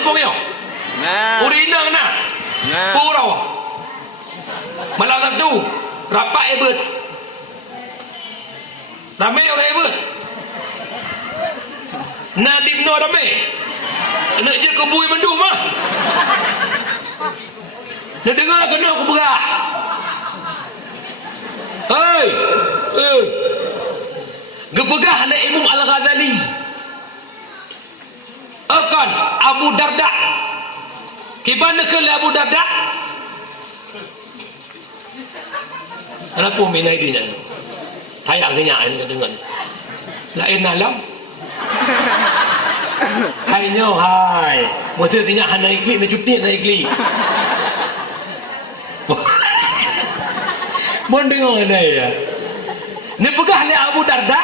kampungnya. Urina kena. Purau. Malam Sabtu rapat ebet. Ramai orang ebet. Nadib no ramai. Nak je kebui mendung mah. Nak dengar kena aku berah. Hei. Gepegah oleh Imam Al-Ghazali. Akan Abu Darda. Kibana ke Abu Darda? Kenapa minai dia? Tayang kenyak ni dengan. Lain alam. Hai nyo hai. Mesti tinggal naik klik nak cuti naik klik. Mon dengar ada ya. Ni pegah oleh Abu Darda.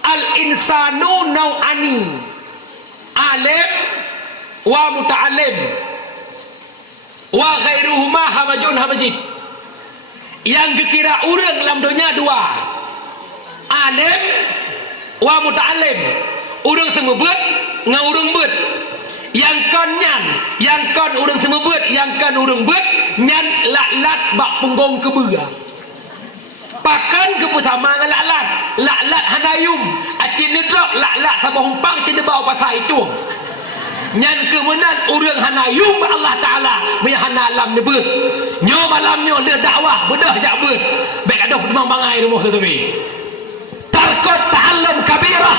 Al-insanu nau'ani. Alim wa muta'alim. Wa ghairuhuma hamajun hamajid. Yang dikira orang dalam dunia dua. Alim wa muta'alim. Orang semua buat dengan orang buat. Yang kan nyan, yang kan orang semua buat, yang kan orang buat nyan lat-lat bak punggung kebera. Pakan ke bersama dengan lat-lat. Lat-lat hanayum. Acin drop lat-lat sama humpang cina bawa pasal itu. Nyan kemenan orang hanayum Allah Taala punya hana alam ni ber. Nyo malamnya le dakwah bedah jak ber. Baik ada demang bangai rumah tetapi. Tarkut ta'allum kabirah.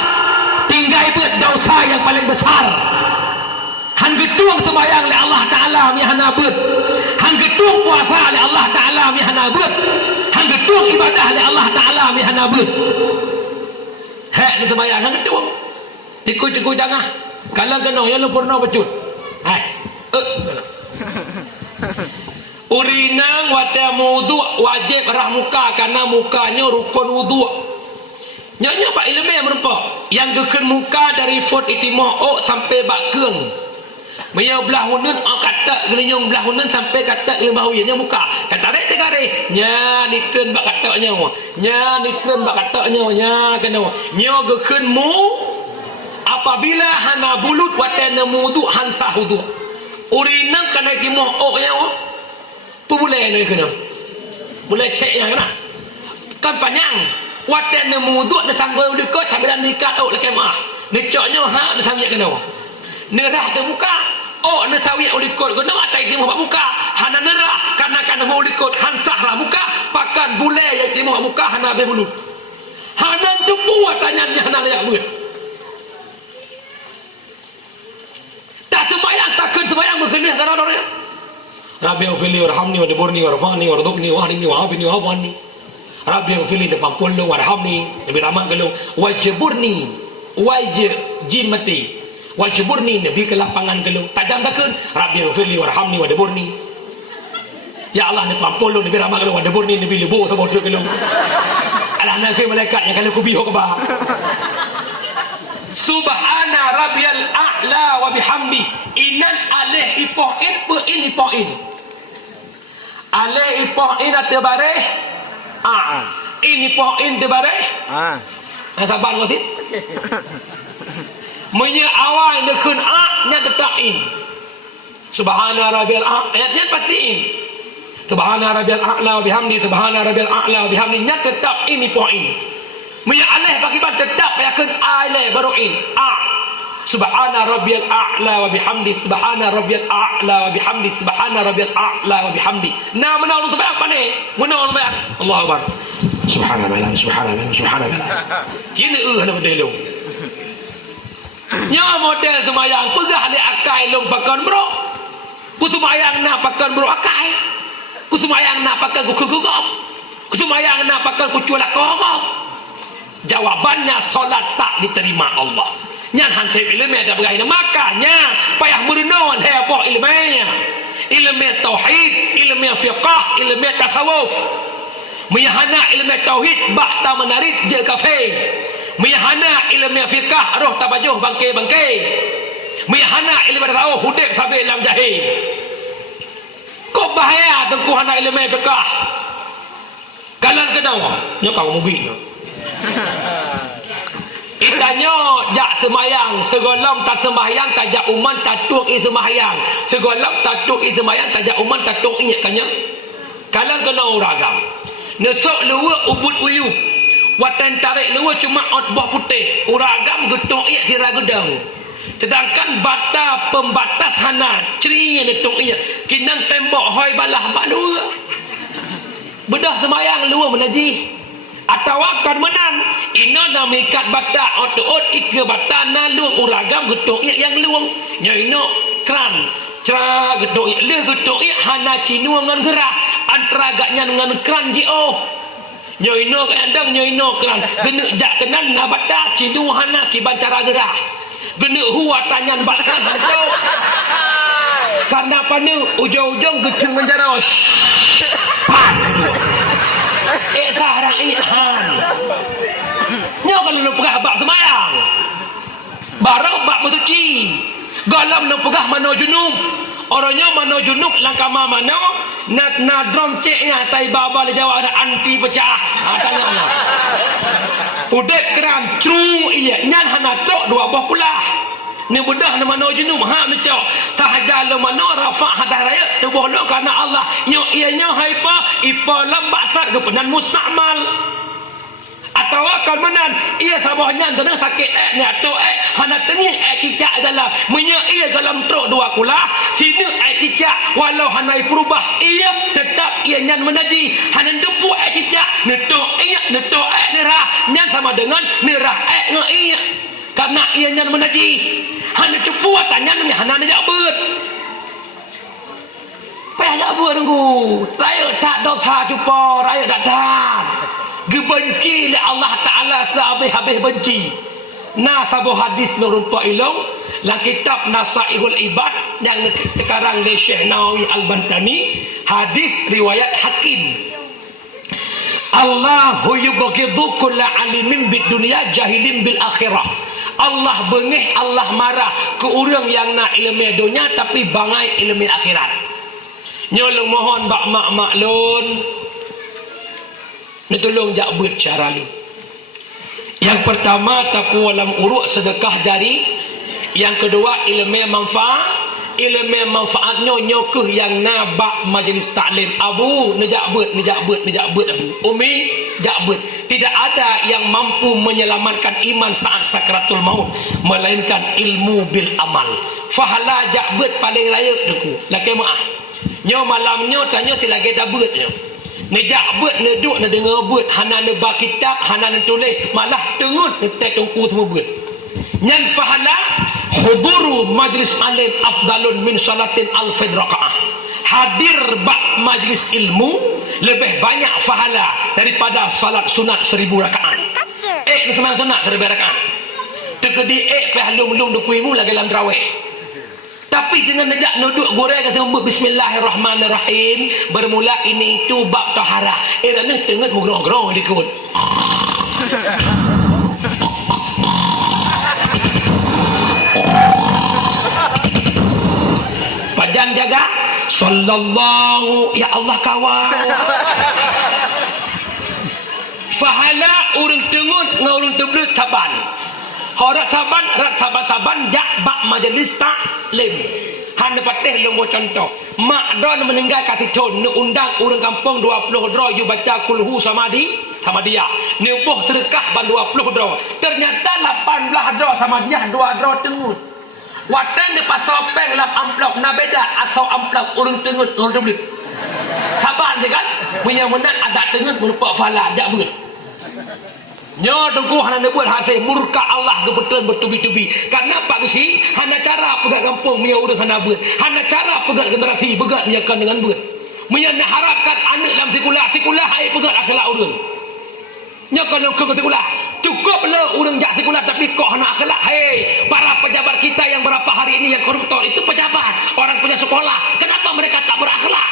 Tinggal ber dosa yang paling besar. Hang getung sembahyang oleh Allah Taala mi hana ber. Hang getung puasa oleh Allah Taala mi hana ber. Hang getung ibadah oleh Allah Taala mi hana ber. Hak ni sembahyang hang getung. Tiku-tiku jangan. Kalau kena ya lu pernah becut. Hai. Urinang wata wudu wajib rah muka karena mukanya rukun wudu. Nyonya pak ilmu yang merempak. Yang geken muka dari fot itimah sampai bak keung. Meya belah hunun kata gelinyong belah hunun sampai kata lemah uyanya muka. Kata rek tegare. Nya niken bak katanya. Nya niken bak katanya nya kena. Nyo geken mu apabila hana bulut watana mudu han sahudu. Urinang kana timah nya pulai ni kena. Mulai cek yang kena. Kan panjang. Watana mudu na sanggol dekat sampai nikah lekai mah. Nikahnya ha na sampai kena. Nerah terbuka. Na sawi ulikot kena atai timah muka. Hana nerah kana ulikot han sahlah muka. Pakan bulai yang timah muka hana be bulut. Hana tu buat tanyanya hana layak buat. Tak sembahyang takkan sembahyang berkenih karena orang. Rabbi ighfirli warhamni wajburni warfa'ni warzuqni wahdini wa'afini wa'afani. Rabbi ighfirli depan puluh warhamni Nabi ramah kalau wajburni wajib mati wajburni Nabi ke lapangan kalau tajam takkan Rabbi ighfirli warhamni wajburni. Ya Allah depan puluh Nabi ramah kalau wajburni Nabi lebu sebab tu kalau. Alah nak ke malaikat yang kalau kubiho ke bah. Subhana rabbiyal a'la wa bihamdi. Inan alih ipoin pein ipoin. Alih ipoin terbareh. Ini poin terbareh. Sabar wasit. Menye awal dekun nya tetakin. Subhana rabbiyal a'la ayatnya pastiin. Subhana rabbiyal a'la wa bihamdi. Subhana rabbiyal a'la wa bihamdi nya tetap ini poin. Menye alih bagi tetap yakin alih baruin subhana rabbiyal a'la wa bihamdi subhana rabbiyal a'la wa bihamdi subhana rabbiyal a'la wa bihamdi. Nah menang sampai apa ni? Menang sampai Allahu akbar. Subhanallah subhanallah. Kini nak betul. Nya model sembahyang pegah le akai long pakan bro. Ku sembahyang nak pakan bro akai. Ku sembahyang nak pakan guguk. Ku sembahyang nak pakan ku culak kok. Jawabannya solat tak diterima Allah. Nyan hansip ilmu ada bergaina. Makanya payah merenung apa ilmunya. Ilmu tauhid, ilmu fiqh, ilmu tasawuf. Meyahana ilmu tauhid bakta menarik je kafe. Meyahana ilmu fiqh roh tabajuh bangkai-bangkai. Meyahana ilmu tasawuf hudib sampai dalam jahil. Kok bahaya dengku hana ilmu fiqh. Kalan kenal nyokang mobil. Itanya jak semayang, segolong tak sembahyang, tak jak uman, tak tuk i sembahyang. Segolong tak tuk i sembahyang, tak jak uman, tak tuk i kanya. Kalang kena uragam. Nesok luwa ubud uyu. Watan tarik luwa cuma otbah putih. Uragam getung i sira gedang. Sedangkan bata pembatas hana ceri getung i. Kinang tembok hoi balah balu. Bedah sembahyang luwa menajih. Atau akan menang ina namikat bata otot ike bata na luang uragam getung yang luang nyaino kran tra getung le getung hana cinuang ngan gerak antara agaknya dengan kran jio nyaino kadang nyaino kran gene jak kenan na bata cinu hana ki bancara gerak gene huwa tanyan bata betul karena apa ni ujung-ujung getung menjara sarang ihan nyo kalau lu pegah bak semayang baru bak musuci galam lu pegah mano junub orangnya mano junub langkama mano na drum ceknya tai baba le Jawa ada anti pecah tanya Allah udah keran cung iya nyan hana cok dua buah pula ni bedah na mano junub ha mecok tahajal mano rafa hadah raya tubuh lu karena Allah nyo ianya haipa ipa lambak sat ke penan mustakmal atau akan menan ia sabahnya dan sakit ni atau hana tengih cicak dalam menya ia dalam truk dua kula sini cicak walau hana berubah ia tetap ia nyan menaji hana depu cicak netok nerah nyan sama dengan nerah ia karena ia nyan menaji hana depu tanya ni hana najak ber payah ber tunggu raya tak dosa jumpa raya tak tahan gebenci le Allah Ta'ala sehabis-habis benci. Nah sabuh hadis merumpa ilung dalam kitab Nasaihul Ibad yang sekarang di Syekh Nawawi Al-Bantani, hadis riwayat Hakim. Allahu yubghidu kulla alimin bid dunya jahilin bil akhirah. Allah bengih, Allah marah ke orang yang nak ilmu dunia tapi bangai ilmu akhirat. Nyolong mohon bak mak lun ni tolong jak buat cara lu. Yang pertama tapu walam uruk sedekah jari. Yang kedua ilmu manfaatnya nyokuh yang nabak majlis taklim. Abu nejak buat abu. Umi jak buat. Tidak ada yang mampu menyelamatkan iman saat sakratul maut melainkan ilmu bil amal. Fahala jak buat paling raya deku. Laki maaf. Nyo malamnya tanya silagi dah buat je. Nejak buat neduk na dengar buat hana nebak kitab hana tulis malah tengut netek tungku semua buat nyan fahala huduru majlis alim afdalun min salatin alfin rakaah hadir bak majlis ilmu lebih banyak fahala daripada salat sunat 1000 rakaat ni semang sunat 1000 rakaat tekedi pehlung-lung dukuimu lagi dalam tarawih. Tapi dengan nejak nuduk goreng kata bismillahirrahmanirrahim bermula ini itu bab tahara. Dan ni tengah gerong-gerong dikut. Pajan jaga sallallahu ya Allah kawal. Fahala urang tengut ngurang teblut taban. Horak saban jak bak majlis taklim. Hanya patih lu contoh. Mak don meninggal kasih con ni undang orang kampung 20 dro you baca kulhu sama dia. Ni buh sedekah ban 20 dro. Ternyata 18 dro sama dia 2 dro tengut. Watan depan sopeng lap amplop na beda asal amplop orang tengut orang beli. Saban je kan? Punya menat ada tengut merupa fala jak beut. Nyo tunggu hana buat hasil murka Allah kebetulan bertubi-tubi. Karena pak besi hana cara pegat kampung punya urang hana buat. Hana cara pegat generasi pegat menyakan dengan buat. Menyana harapkan anak dalam sekulah ai pegat akhlak urang. Nyo kalau ke sekulah cukup le urang jak sekulah tapi kok hana akhlak. Hei, para pejabat kita yang berapa hari ini yang koruptor itu pejabat, orang punya sekolah. Kenapa mereka tak berakhlak?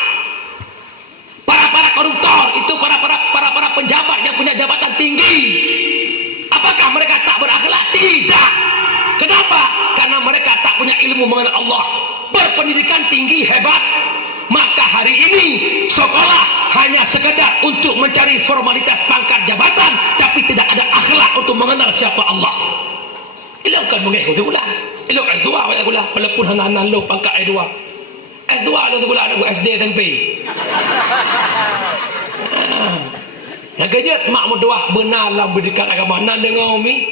Para koruptor itu para penjabat yang punya jabatan tinggi. Apakah mereka tak berakhlak? Tidak. Kenapa? Karena mereka tak punya ilmu mengenal Allah. Berpendidikan tinggi hebat, maka hari ini sekolah hanya sekedar untuk mencari formalitas pangkat jabatan, tapi tidak ada akhlak untuk mengenal siapa Allah. Ilangkan mengeh gula. Ilang S2 gula, walaupun hana-hana lo pangkat S2. S2 lo gula ada SD dan P. Yang kejut mak mudah benar dalam pendidikan agama. Nak dengar mi,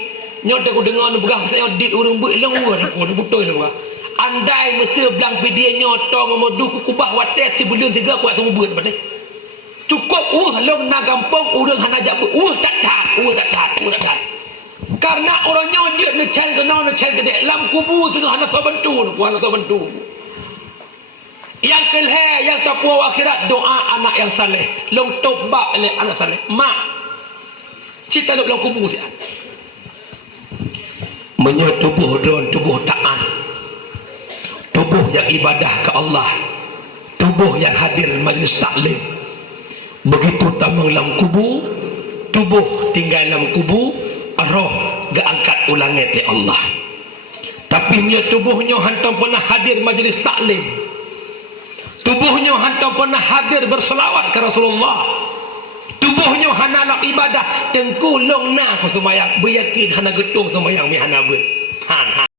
nyot aku dengar nu begah saya dit urang buat lang urang aku betul lah. Andai mesti belang video nyotong modu ku kubah wates sebelum tiga kuat semua buat betul. Cukup long na gampang urang hana jak tak cat. Karena orang nyojut ni chan kenal ni chan kedek lam kubur tu hana sabantu ku hana sabantu. Yang kelhe yang takwa akhirat doa anak yang saleh. Long tobat oleh anak saleh. Mak cita dalam kubur dia. Menyetubuh don tubuh taat. Tubuh yang ibadah ke Allah. Tubuh yang hadir majlis taklim. Begitu tamang dalam kubur, tubuh tinggal dalam kubur, roh geangkat ulangit oleh Allah. Tapi tubuhnya hantam pernah hadir majlis taklim. Tubuhnya hantam pernah hadir berselawat ke Rasulullah. Tubuhnya hana nak ibadah, tengku long na ku semayang, beryakin hana getung semayang mi hana ber. Han